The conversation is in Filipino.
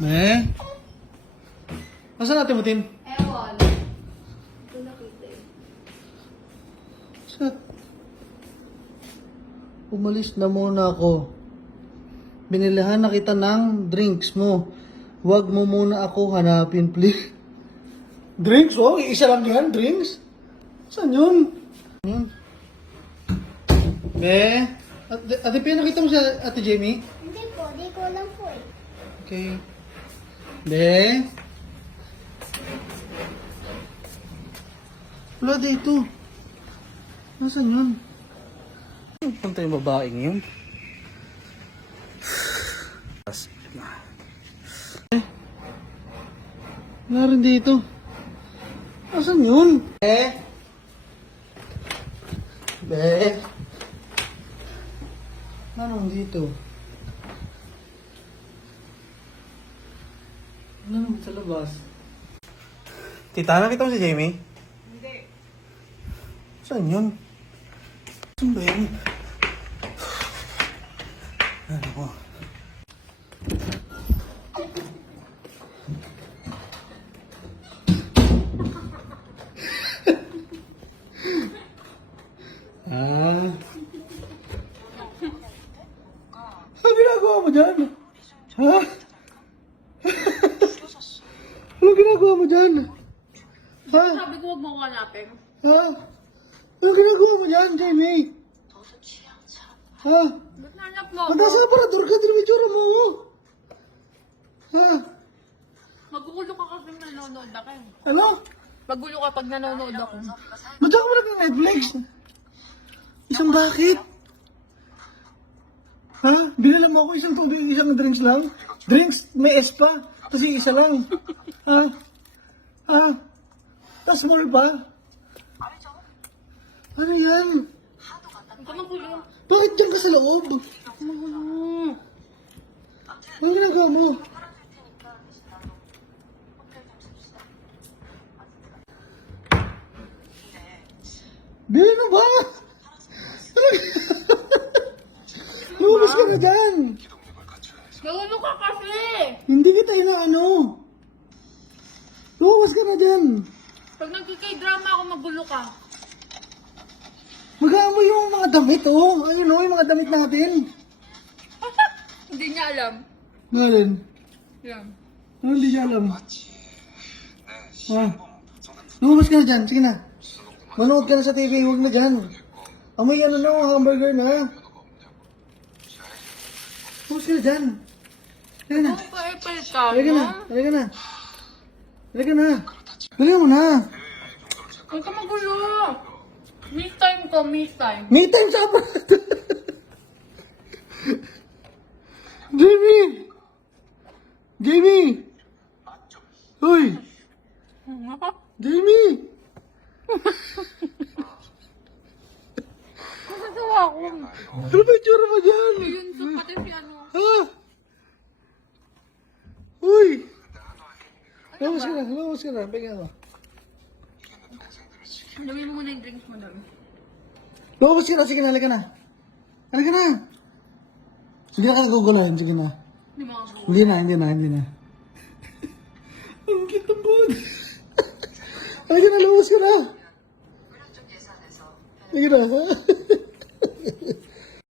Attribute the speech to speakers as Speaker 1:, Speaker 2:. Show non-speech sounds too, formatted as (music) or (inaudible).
Speaker 1: Ne? Nasaan natin mo, Tin?
Speaker 2: Ewan. Ito nakita eh.
Speaker 1: Sat. Umalis na muna ako. Binilihan na kita ng drinks mo. Huwag mo muna ako hanapin, please. (laughs) Drinks? Oh, isa lang yan, drinks? Saan yun? Yun. Be? Ate, ate Pia, nakita mo si Ate Jamie?
Speaker 2: Hindi po, di ko lang po eh.
Speaker 1: Okay. Be? Wala dito. Nasaan yun? Punta yung babaeng yun. Eh? Wala rin dito. Nasaan yun? Be? Be? Anong dito? Ano naman sa labas? Tita, nakita mo si Jamie? Hindi. Saan yun? Saan ba yun? Ano ko? (laughs) ah. Ano ginagawa mo dyan? Ha? Ano ginagawa mo dyan? Ha?
Speaker 2: Sabi ko huwag mo hanapin.
Speaker 1: Ha? Ano ginagawa mo dyan, Jamie? Ha?
Speaker 2: Ba't nanap mo
Speaker 1: Ang nasa aparador ka, din itsura mo. Ha?
Speaker 2: Magugulo ka kasi nanonood ako eh.
Speaker 1: Ano?
Speaker 2: Magulo ka pag nanonood ako.
Speaker 1: Ba't ako nag-Netflix? Isang bakit? Ha? Binila mo ako isang tubig, isang drinks lang? Drinks, may S pa. Kasi isa lang. Ha? Ha? Tapos more pa? Ano yan?
Speaker 2: Huwag ka magulo.
Speaker 1: Bakit dyan ka sa loob?
Speaker 2: Magulo.
Speaker 1: Ano ginagawa mo? Bili na ba? (laughs) Lumabas ka na dyan.
Speaker 2: Magulo ka kasi!
Speaker 1: Hindi kita inaano. Lumabas ka na dyan.
Speaker 2: Nagkikay-drama ako, magulo ka.
Speaker 1: Mag-aamoy yung mga damit, oh. Ayun, oh, yung mga damit natin. (laughs)
Speaker 2: Hindi niya alam.
Speaker 1: Ngayon,
Speaker 2: Yan.
Speaker 1: ano hindi niya alam? Ha? Lumabas ka na dyan, sige na. Manood ka na sa TV, huwag na dyan. Amoy ano na, hamburger na. Lumabas ka na dyan. Halika na.
Speaker 2: Ano eh, palita
Speaker 1: Halika na. Halika na. Halika na. Halika mo na.
Speaker 2: Huwag ka magulo. Miss time ko, miss time.
Speaker 1: May time sa aparador. Jamie! Jamie! Hoy! Jamie!
Speaker 2: Masagawa ko.
Speaker 1: Ano ba yung tsura mo dyan?
Speaker 2: Yun, so pati si ano.
Speaker 1: Ha? Uy! Lumabas ka na, lumabas ka na. Pahinga ka.
Speaker 2: Gawin mo muna yung drinks mo dami.
Speaker 1: Lumabas ka na, sige na, halika na. Halika na. Sige na ka nagugulahin, sige na.
Speaker 2: Hindi mo ako.
Speaker 1: Hindi na, hindi na, hindi na. (laughs) Ang kita (laughs) po. Halika na, lumabas ka na. Halika na? (laughs)